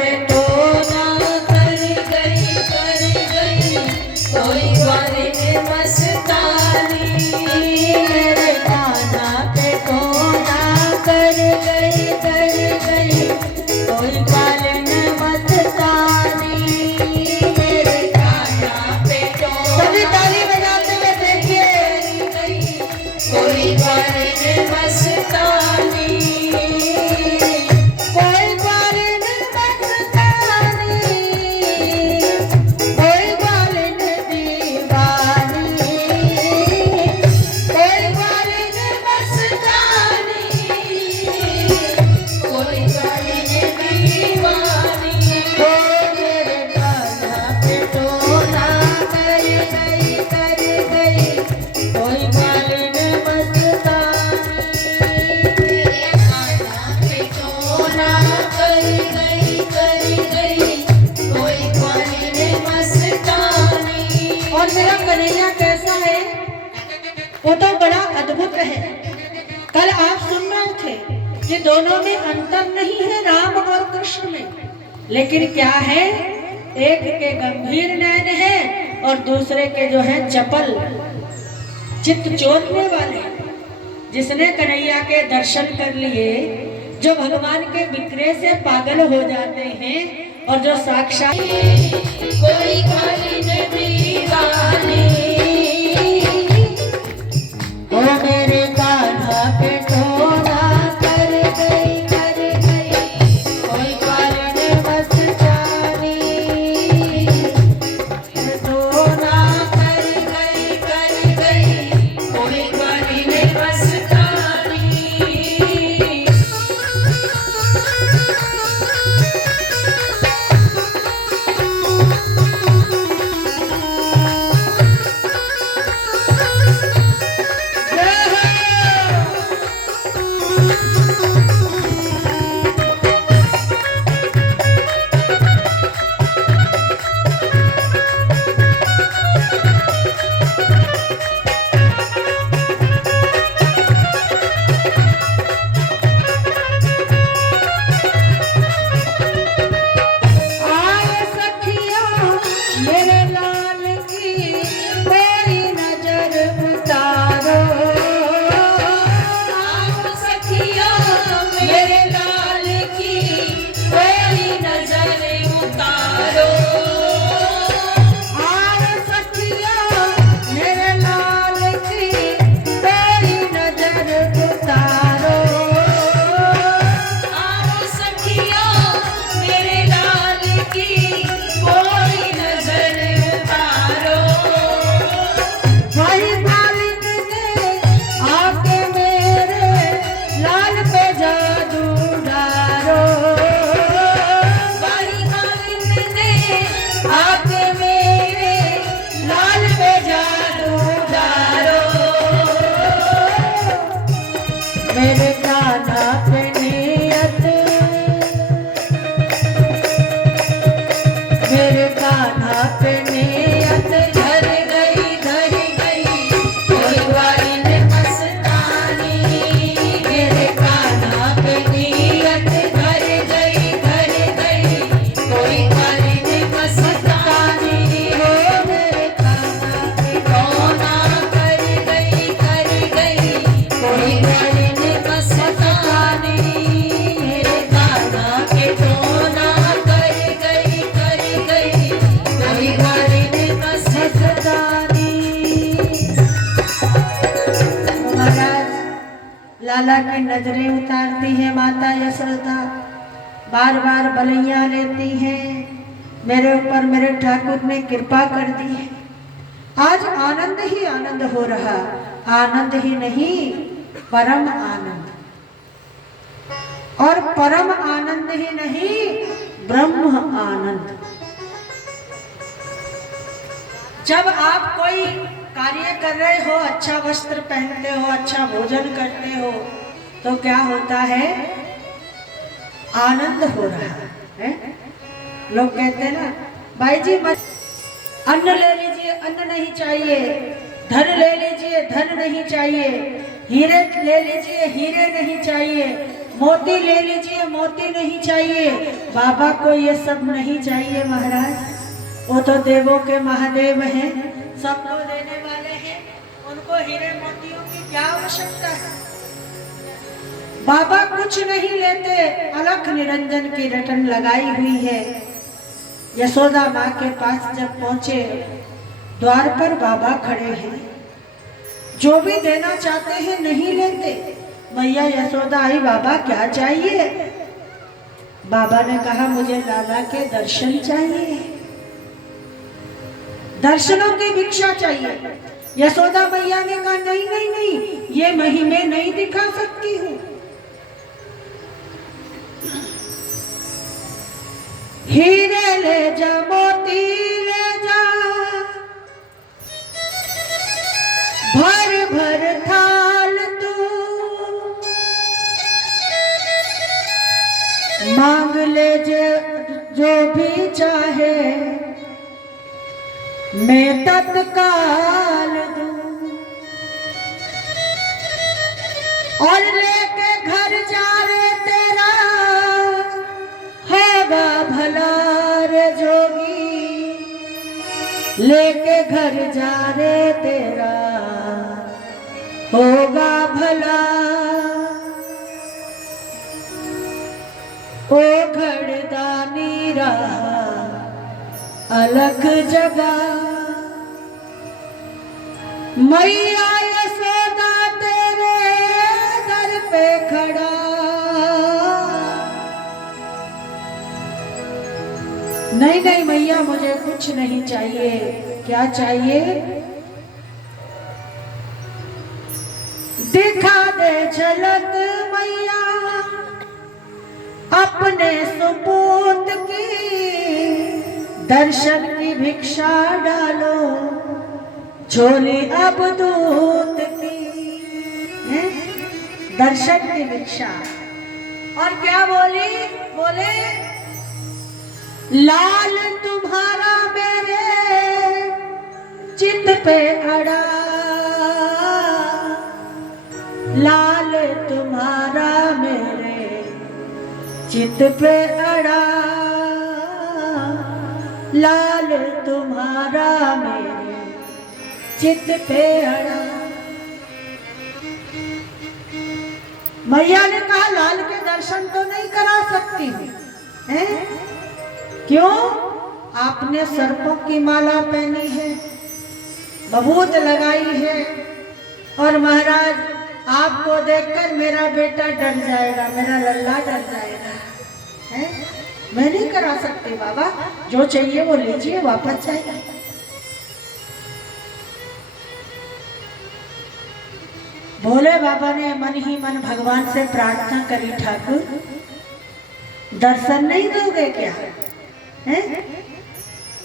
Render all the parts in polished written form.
पे तो ना कर गई कोई ग्वालिन मस्तानी। मेरे कान्हा पे तो ना कर गई कोई ग्वालिन मस्तानी। मेरे कान्हा पे तो सभी ताली बजाते हुए देखिए कोई ग्वालिन मस्तानी। वो तो बड़ा अद्भुत है। कल आप सुन रहे थे कि दोनों में अंतर नहीं है राम और कृष्ण में, लेकिन क्या है, एक के गंभीर नयन है और दूसरे के जो है चपल चित्त चोरने वाले। जिसने कन्हैया के दर्शन कर लिए, जो भगवान के विक्रय से पागल हो जाते हैं और जो साक्षात कोई खाली दीवानी। ओ मेरे कान्हा पे तो ना कर गई कोई ग्वालिन मस्तानी। तो ना कर गई कोई ग्वालिन मस्तानी। मेरे कान्हा पे नियत, मेरे कान्हा पे नियत धर गई कोई ग्वालिन मस्तानी। मेरे कान्हा पे नियत धर गई कोई ग्वालिन मस्तानी। हो मेरे कान्हा पे तो ना कर गई कोई ग्वालिन मस्तानी। मेरे कान्हा के तो ना कर गई कोई ग्वालिन मस्तानी। महाराज लाला की नजरें उतारती है माता यशोदा, बार बार बलैया लेती हैं। मेरे ऊपर मेरे ठाकुर ने कृपा कर दी है। आज आनंद ही आनंद हो रहा, आनंद ही नहीं परम आनंद, और परम आनंद ही नहीं ब्रह्म आनंद। जब आप कोई कार्य कर रहे हो, अच्छा वस्त्र पहनते हो, अच्छा भोजन करते हो, तो क्या होता है, आनंद हो रहा है। लोग कहते हैं ना, भाई जी मत अन्न ले लीजिए, अन्न नहीं चाहिए, धन ले लीजिए, धन नहीं चाहिए, हीरे ले लीजिए, हीरे नहीं चाहिए, मोती ले लीजिए, मोती नहीं चाहिए। बाबा को ये सब नहीं चाहिए महाराज, वो तो देवों के महादेव हैं, सबको देने वाले हैं, उनको हीरे मोतियों की क्या आवश्यकता है। बाबा कुछ नहीं लेते, अलख निरंजन की रटन लगाई हुई है। यशोदा माँ के पास जब पहुंचे, द्वार पर बाबा खड़े हैं, जो भी देना चाहते हैं नहीं लेते। मैया यशोदा आई, बाबा क्या चाहिए? बाबा ने कहा मुझे लाला के दर्शन चाहिए, दर्शनों की भिक्षा चाहिए। यशोदा मैया ने कहा नहीं नहीं नहीं, ये महिमे नहीं दिखा सकती हूँ। हीरे ले जा, मोती ले जा, भर भर थाल तू, मांग ले जो भी चाहे, मैं तत्काल दूं। और लेके घर जा रे तेरा होगा भला रे जोगी, लेके घर जा रे तेरा होगा भला। ओ घड़दानी रहा अलग जगह, मैया यशोदा तेरे दर पे खड़ा। नहीं नहीं मैया मुझे कुछ नहीं चाहिए। क्या चाहिए? दिखा दे झलक मैया अपने सुपूत की, दर्शन की भिक्षा डालो झोली अब दूत की। दर्शन की भिक्षा। और क्या बोली? बोले लाल तुम्हारा मेरे चित पे अड़ा, लाल तुम्हारा मेरे चित पे अड़ा, लाल तुम्हारा मेरे चित पे अड़ा। मैया ने कहा लाल के दर्शन तो नहीं करा सकती हूँ। क्यों? आपने सर्पों की माला पहनी है, बबूत लगाई है, और महाराज आपको देखकर मेरा बेटा डर जाएगा, मेरा लल्ला डर जाएगा। मैं नहीं करा सकती बाबा, जो चाहिए वो लीजिए, वापस जाइए। भोले बाबा ने मन ही मन भगवान से प्रार्थना करी, ठाकुर दर्शन नहीं दोगे क्या?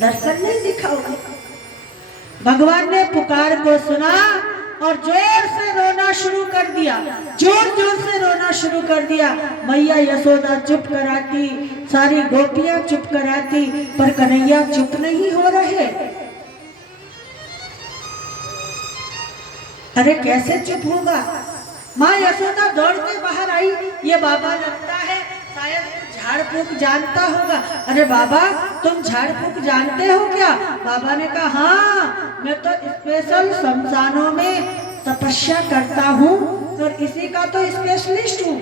दर्शन नहीं दिखाओगे? भगवान ने पुकार को सुना और जोर से रोना शुरू कर दिया, जोर जोर से रोना शुरू कर दिया। मैया यशोदा चुप कराती, सारी गोपियां चुप कराती, पर कन्हैया चुप नहीं हो रहे। अरे कैसे चुप होगा? माँ यशोदा दौड़ के बाहर आई, ये बाबा लगता है शायद झाड़ फूक जानता होगा। अरे बाबा तुम झाड़ फूक जानते हो क्या? बाबा ने कहा हाँ, मैं तो स्पेशल शमशानों में तपस्या करता हूँ और इसी का तो स्पेशलिस्ट हूँ।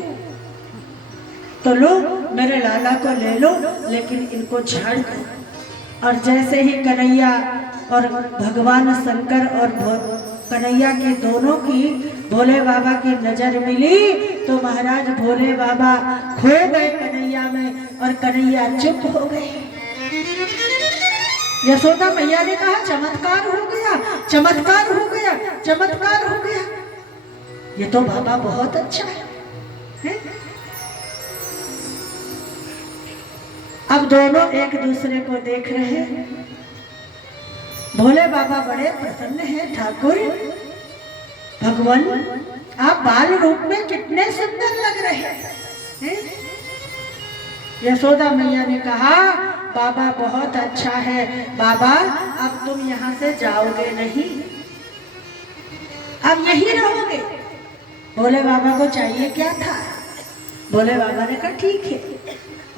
तो लो मेरे लाला को ले लो, लेकिन इनको झाड़ दो। और जैसे ही कन्हैया और भगवान शंकर और कन्हैया की दोनों की भोले बाबा की नजर मिली, तो महाराज भोले बाबा खो गए कन्हैया में और कन्हैया चुप हो गए। यशोदा मैया ने कहा चमत्कार हो गया, चमत्कार हो गया, चमत्कार हो गया। ये तो बाबा बहुत अच्छा है। अब दोनों एक दूसरे को देख रहे हैं। भोले बाबा बड़े प्रसन्न हैं। ठाकुर भगवान आप बाल रूप में कितने सुंदर लग रहे हैं। यशोदा मैया ने कहा बाबा बहुत अच्छा है। बाबा अब तुम यहाँ से जाओगे नहीं, अब यहीं रहोगे। भोले बाबा को चाहिए क्या था? भोले बाबा ने कहा ठीक है।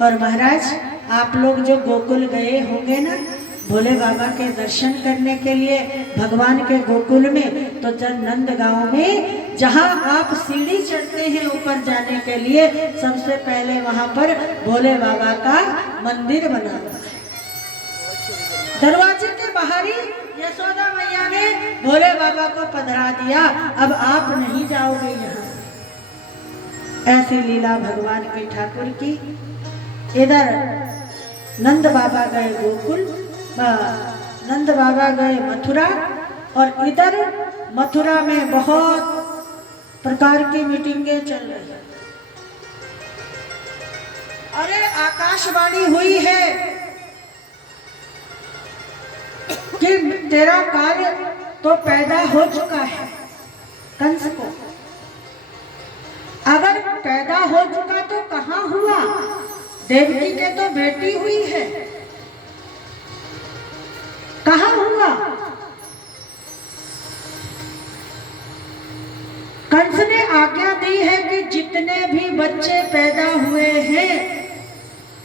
और महाराज आप लोग जो गोकुल गए होंगे ना भोले बाबा के दर्शन करने के लिए भगवान के गोकुल में, तो नंद गांव में जहां आप सीढ़ी चढ़ते हैं ऊपर जाने के लिए, सबसे पहले वहां पर भोले बाबा का मंदिर बना हुआ है। दरवाजे के बाहर ही यशोदा मैया ने भोले बाबा को पधरा दिया, अब आप नहीं जाओगे यहाँ। ऐसी लीला भगवान की ठाकुर की। इधर नंद बाबा गए गोकुल, नंद बाबा गए मथुरा, और इधर मथुरा में बहुत प्रकार की मीटिंगें चल रही हैं। अरे आकाशवाणी हुई है कि तेरा कार्य तो पैदा हो चुका है कंस को। अगर पैदा हो चुका तो कहाँ हुआ? देवकी के तो बेटी हुई है, कहाँ हुआ? कंस ने आज्ञा दी है कि जितने भी बच्चे पैदा हुए हैं,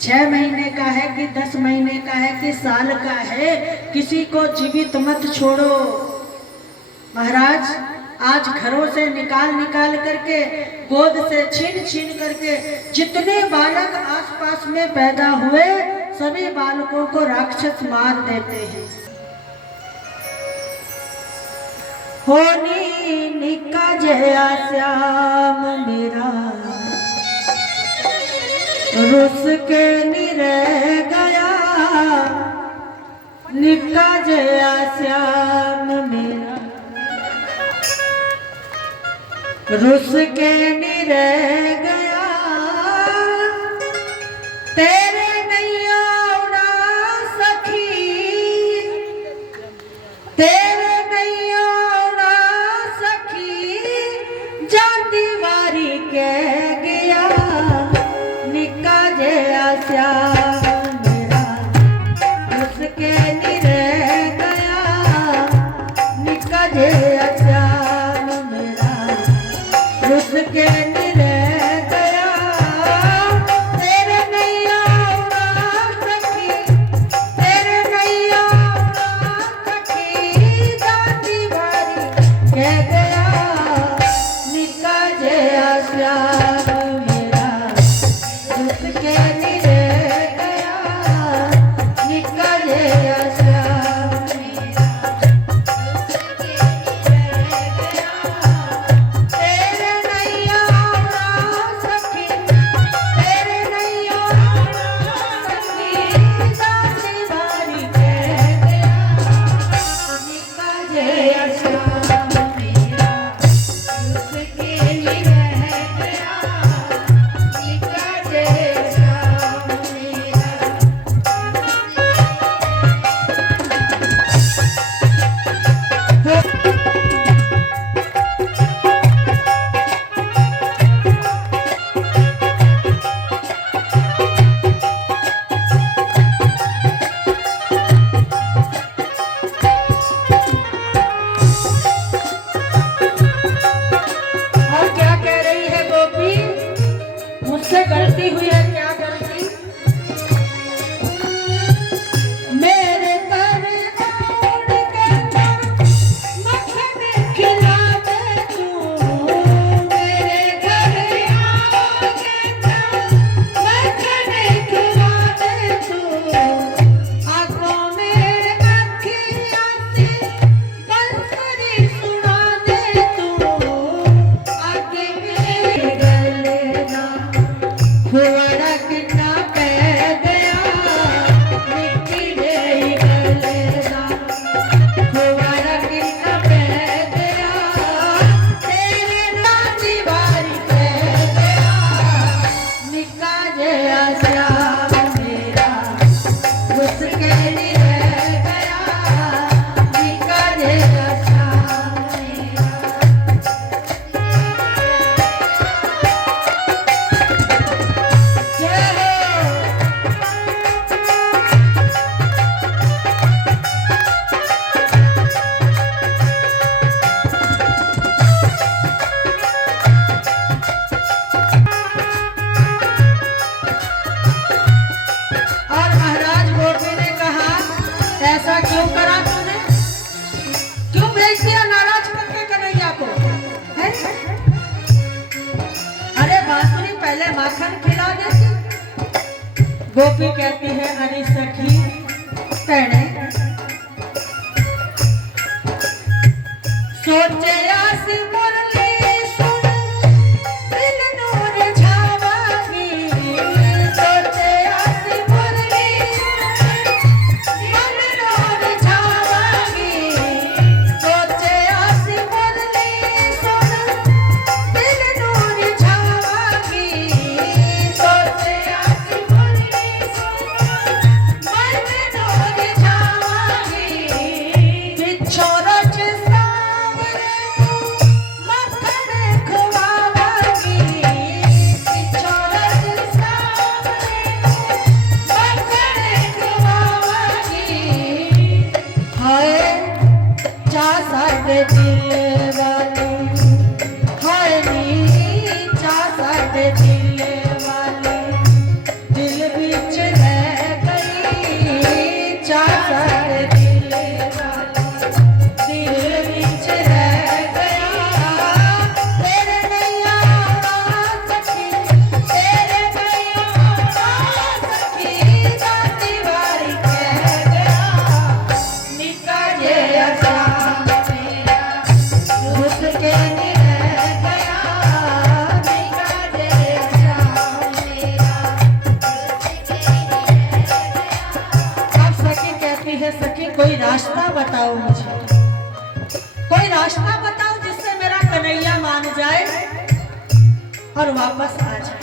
6 महीने का है कि 10 महीने का है कि साल का है, किसी को जीवित मत छोड़ो। महाराज आज घरों से निकाल करके, गोद से छीन करके जितने बालक आसपास में पैदा हुए, सभी बालकों को राक्षस मार देते हैं। होनी निका जया श्याम मेरा, रुस के निरह गया, निका जया श्याम मेरा, रुस के निरह गया, तेरे नैया उड़ा सखी, तेरे नैया उड़ा सखी, जाती वारी कह गया, निका जया श्याम मेरा, रुस के निरह गया, निका जया श्याम मेरा, रुस के निरह गया, तेरे नैया गोपी कहती है अरे सखी तेने सोचे आस मुरली सुन दिल नूर झावागी सोचे आस मुरली मन नूर झावागी सोचे आस मुरली सुन दिल नूर झावागी सोचे आस मुरली सुन मन नूर झावागी बिछोरच कोई रास्ता बताओ मुझे, कोई रास्ता बताओ जिससे मेरा कन्हैया मान जाए और वापस आ जाए।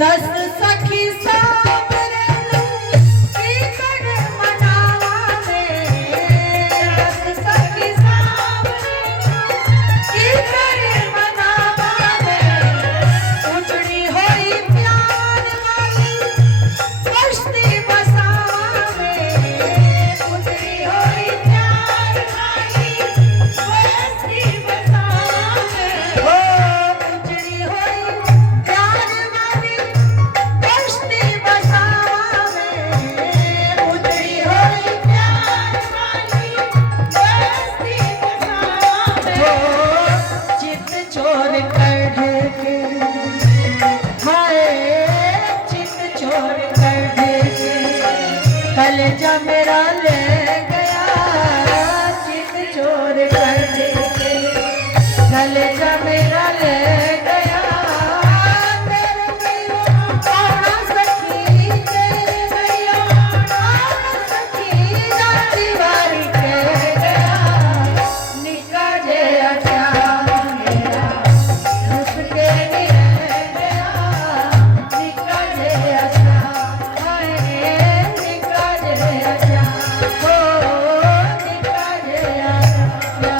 10 सखी सामने की कर मनावे 10 सखी सामने की कर मनावे उजड़ी होई प्यार वाली बस्ती बसावे उजड़ी होई प्यार वाली बस्ती बसावे ओ उजड़ी होई प्यार वाली बस्ती बसावे उजड़ी होई प्यार वाली बस्ती बसावे ओ चित चोर कर के हाय चित चोर कर के कलेजा मेरा ले गया चित चोर कर के कलेजा मेरा ले गया तेरे गयो आना सखी तेरे गयो आना सखी राती वारी कह गया निका जे अच्छा मेरा उसके नहीं रह गया निका जे अच्छा हाय निका जे अच्छा हो निका जे अच्छा।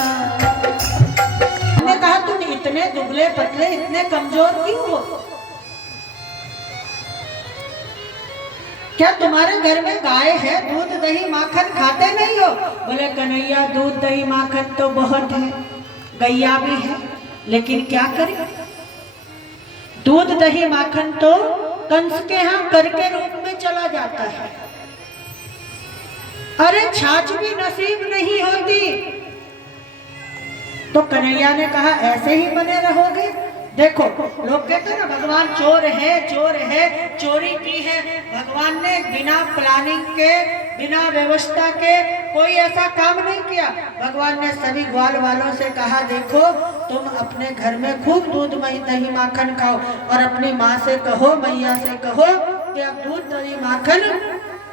हमने कहा तुम इतने दुबले पतले इतने कमजोर क्यों हो? क्या तुम्हारे घर में गाय है दूध दही माखन खाते नहीं हो? बोले कन्हैया दूध दही माखन तो बहुत है गैया भी है लेकिन क्या करें दूध दही माखन तो कंस के यहाँ कर के रूप में चला जाता है। अरे छाछ भी नसीब नहीं होती। तो कन्हैया ने कहा ऐसे ही बने रहोगे? देखो लोग कहते हैं ना भगवान चोर है चोरी की है। भगवान ने बिना प्लानिंग के बिना व्यवस्था के कोई ऐसा काम नहीं किया। भगवान ने सभी ग्वाल वालों से कहा देखो तुम अपने घर में खूब दूध दही माखन खाओ और अपनी माँ से कहो मैया से कहो कि अब दूध दही माखन